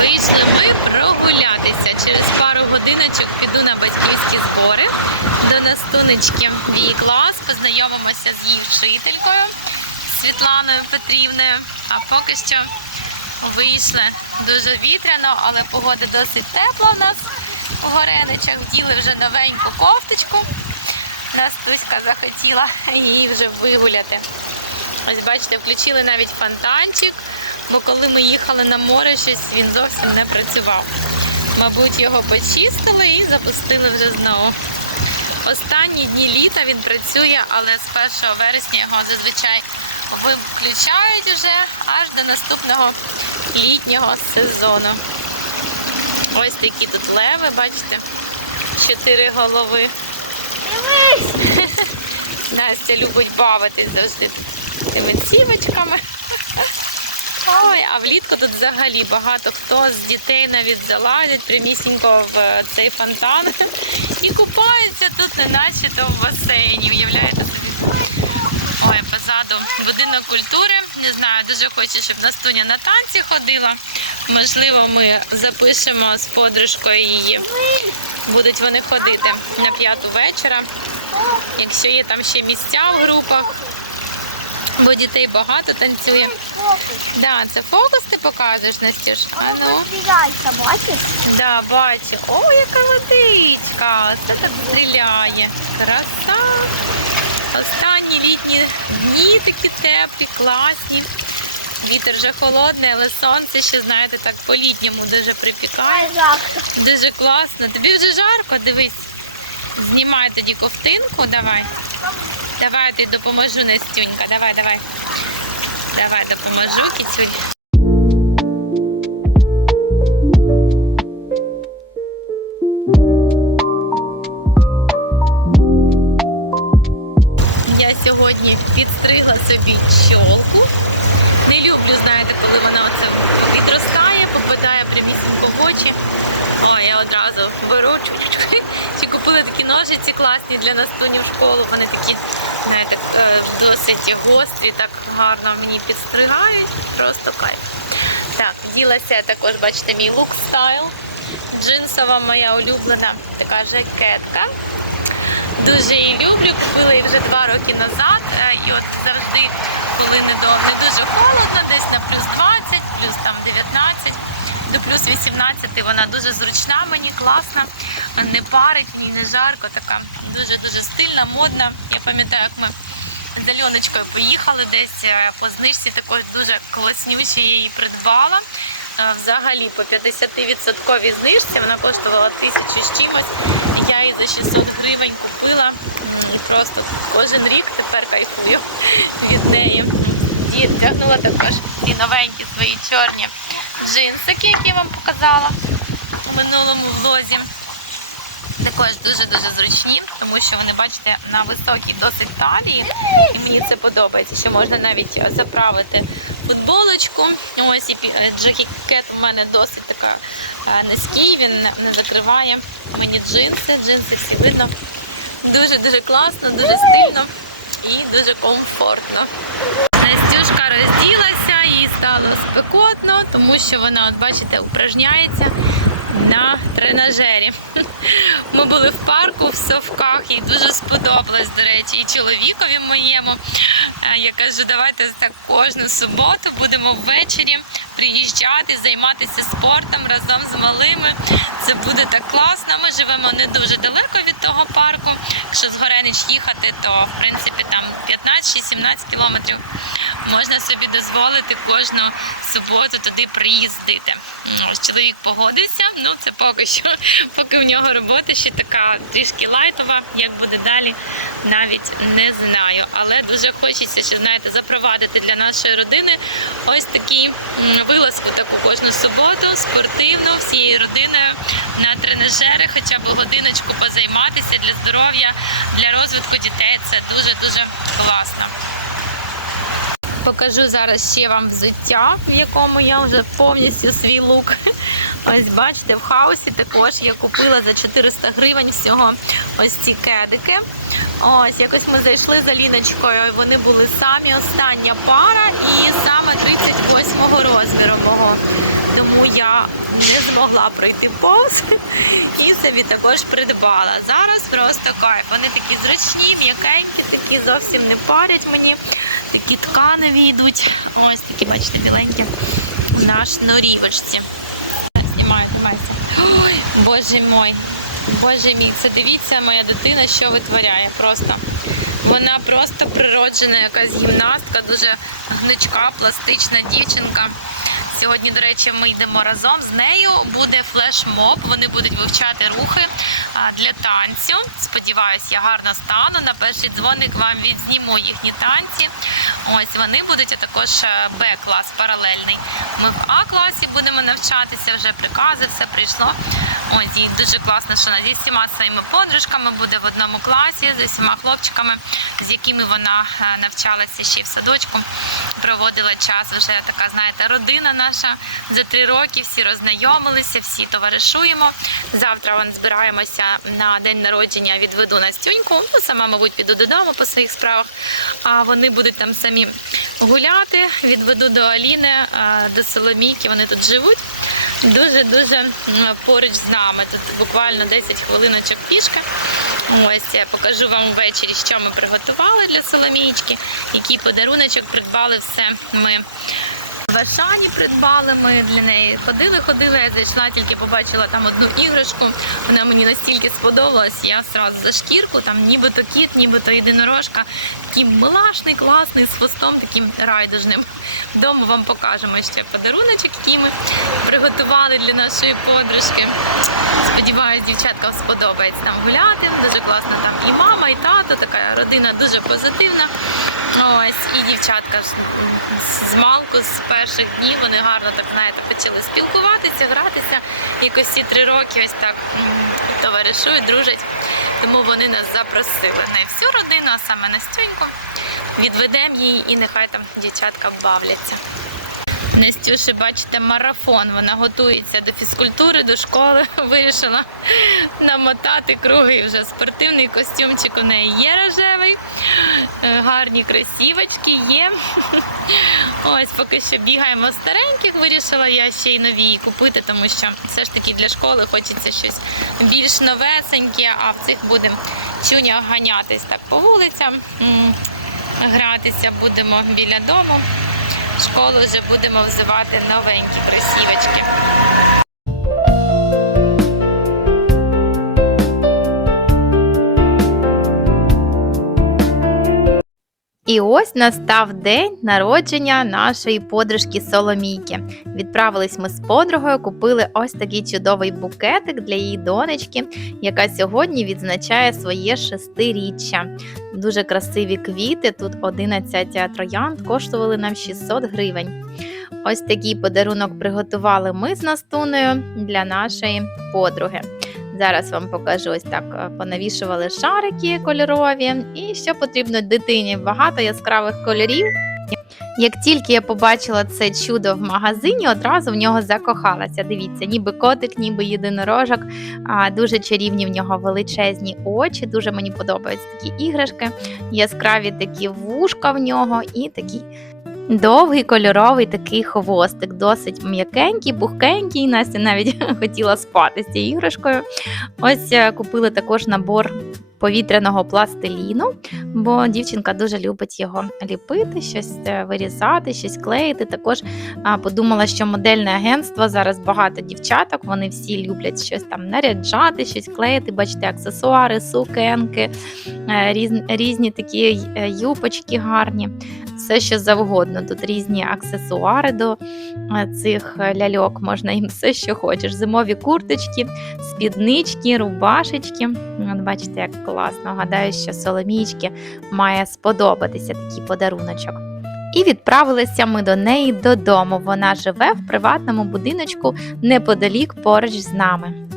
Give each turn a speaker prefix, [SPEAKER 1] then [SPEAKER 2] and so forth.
[SPEAKER 1] Вийшли ми прогулятися. Через пару годиночок піду на батьківські збори до настунечки в її клас. Познайомимося з її вчителькою Світланою Петрівною. А поки що вийшли дуже вітряно, але погода досить тепла у нас у Гореничах. Вділи вже новеньку кофточку. Настуська захотіла її вже вигуляти. Ось бачите, включили навіть фонтанчик, бо коли ми їхали на море, щось він зовсім не працював. Мабуть, його почистили і запустили вже знову. Останні дні літа він працює, але з 1 вересня його зазвичай виключають вже аж до наступного літнього сезону. Ось такі тут леви, бачите, чотири голови. Настя любить бавитись завжди тими цівочками. Ой, а влітку тут взагалі багато хто з дітей навіть залазять прямісінько в цей фонтан і купаються тут, не наче то в басейні. Уявляєте собі? Ой, позаду будинок культури. Не знаю, дуже хочу, щоб Настуня на танці ходила. Можливо, ми запишемо з подружкою її. Будуть вони ходити на п'яту вечора. Якщо є там ще місця в групах, бо дітей багато танцює. Да, це фокус ти показуєш, Настюш? А ну.
[SPEAKER 2] Бачиш?
[SPEAKER 1] Да, бачу. О, яка водичка! Це так стріляє. Краса. Останні літні дні такі теплі, класні. Вітер вже холодний, але сонце ще, знаєте, так по-літньому дуже припікає. Дуже класно. Тобі вже жарко, дивись. Знімай тоді ковтинку, давай. Давай тобі допоможу, Настюнька. Давай, давай. Давай допоможу, кітюль. Я сьогодні підстригла собі чолку. Не люблю, знаєте, коли вона оце підростає, попадає прямісінько в очі. Ой, я одразу беру. Купили такі ножиці класні для настуні в школу. Вони такі, знаєте, е, досить гострі, так гарно мені підстригають. Просто кайф. Так, ділася також, бачите, мій лук стайл. Джинсова моя улюблена така жакетка. Дуже її люблю, купила її вже два роки назад. Е, І от завжди, коли не дуже холодно, десь на плюс 20, плюс там 19, до плюс 18 вона дуже зручна, мені класна, не парить, мені не жарко, така дуже-дуже стильна, модна. Я пам'ятаю, як ми з Альоночкою поїхали десь е, по знижці, також дуже класнючі я її придбала. Е, Взагалі по 50% знижці вона коштувала тисячу з чимось. Я її за 600 гривень купила. Просто кожен рік тепер кайфую від неї. І вдягнула також ці новенькі свої чорні джинсики, які я вам показала у минулому влозі. Також дуже-дуже зручні, тому що вони, бачите, на високій досить талії. І мені це подобається, що можна навіть заправити футболочку. Ось і е, джекет у мене досить така е, низький, він не- закриває мені джинси. Джинси всі видно. Дуже-дуже класно, дуже стильно і дуже комфортно. Настюшка розділася, їй спекотно, тому що вона, от бачите, упражняється на тренажері. Ми були в парку в совках, їй дуже сподобалось, до речі, і чоловікові моєму. Е, Я кажу, давайте так кожну суботу будемо ввечері приїжджати, займатися спортом разом з малими. Це буде так класно. Ми живемо не дуже далеко від того парку. Якщо з Горенич їхати, то в принципі там 15-17 кілометрів можна собі дозволити кожну суботу туди приїздити. Ну, чоловік погодився. Ну це поки що, поки в нього робота ще така трішки лайтова. Як буде далі, навіть не знаю. Але дуже хочеться, ще знаєте, запровадити для нашої родини ось такий м, вилазку таку кожну суботу, спортивну, всією родиною на тренажери, хоча б годиночку позайматися для здоров'я, для розвитку дітей. Це дуже дуже класно. Покажу зараз ще вам взуття, в якому я вже повністю свій лук. Ось бачите, в хаусі також я купила за 400 гривень всього ось ці кедики. Ось якось ми зайшли за Ліночкою, вони були самі остання пара і саме 38 розміру мого. Тому я не змогла пройти повз і собі також придбала. Зараз просто кайф. Вони такі зручні, м'якенькі, такі зовсім не парять мені. Такі тканеві йдуть. Ось такі, бачите, біленькі на шнурівочці. Знімаю, знімайся. Ой, боже мой. Боже мій, це дивіться, моя дитина, що витворяє просто. Вона просто природжена якась гімнастка, дуже гнучка, пластична дівчинка. Сьогодні, до речі, ми йдемо разом з нею. Буде флешмоб. Вони будуть вивчати рухи для танцю. Сподіваюсь, я гарно стану. На перший дзвоник вам відзніму їхні танці. Ось вони будуть, а також е, Б-клас паралельний. Ми в А-класі будемо навчатися, вже прикази, все прийшло. Ось і дуже класно, що вона зі всіма своїми подружками буде в одному класі, зі всіма хлопчиками, з якими вона е, навчалася ще в садочку. Проводила час вже така, знаєте, родина наша за три роки. Всі роззнайомилися, всі товаришуємо. Завтра вон збираємося на день народження. Відведу Настюньку. Ну, сама, мабуть, піду додому по своїх справах. А вони будуть там самі гуляти. Відведу до Аліни, до Соломійки. Вони тут живуть. Дуже-дуже поруч з нами. Тут буквально 10 хвилиночок пішки. Ось я покажу вам ввечері, що ми приготували для Соломійки, який подаруночок придбали все ми. В Ашані придбали ми для неї. Ходили, ходили, я зайшла, тільки побачила там одну іграшку. Вона мені настільки сподобалась. Я одразу за шкірку, там нібито кіт, нібито єдинорожка. Такий милашний, класний, з хвостом таким райдужним. Вдома вам покажемо ще подаруночок, який ми приготували для нашої подружки. Сподіваюсь, дівчаткам сподобається там гуляти. Дуже класно там і мама, і тато, така родина дуже позитивна. Ось і дівчатка з малку з перших днів вони гарно так знаєте почали спілкуватися, гратися. Якось ці три роки ось так товаришують, дружать. Тому вони нас запросили не всю родину, а саме Настюньку. Відведемо її і нехай там дівчатка бавляться. Настюші, бачите, марафон. Вона готується до фізкультури, до школи. Вирішила намотати круги. Вже спортивний костюмчик у неї є рожевий. Е, Гарні кросівочки є. Ось поки що бігаємо стареньких. Вирішила я ще й нові купити, тому що все ж таки для школи хочеться щось більш новесеньке, а в цих будемо чуня ганятись так по вулицям. Гратися будемо біля дому школу вже будемо взивати новенькі кросівочки. І ось настав день народження нашої подружки Соломійки. Відправились ми з подругою, купили ось такий чудовий букетик для її донечки, яка сьогодні відзначає своє шестиріччя. Дуже красиві квіти. Тут 11 троянд коштували нам 600 гривень. Ось такий подарунок приготували ми з Настунею для нашої подруги. Зараз вам покажу ось так. е, Понавішували шарики кольорові, і що потрібно дитині багато яскравих кольорів. Як тільки я побачила це чудо в магазині, одразу в нього закохалася. Дивіться, ніби котик, ніби єдинорожок. Дуже чарівні в нього величезні очі. Дуже мені подобаються такі іграшки, яскраві такі вушка в нього і такий довгий кольоровий такий хвостик, досить м'якенький, пухкенький. Настя навіть хотіла спати з цією іграшкою. Ось е, купили також набор повітряного пластиліну, бо дівчинка дуже любить його ліпити, щось е, вирізати, щось клеїти. Також подумала, що модельне агентство зараз багато дівчаток, вони всі люблять щось там наряджати, щось клеїти. Бачите, аксесуари, сукенки, е, різні, різні такі е, юпочки гарні, все що завгодно. Тут різні аксесуари до цих ляльок, можна їм все, що хочеш. Зимові курточки, спіднички, рубашечки. От бачите, як класно. Гадаю, що Соломієчки має сподобатися такий подаруночок. І відправилися ми до неї додому. Вона живе в приватному будиночку неподалік поруч з нами.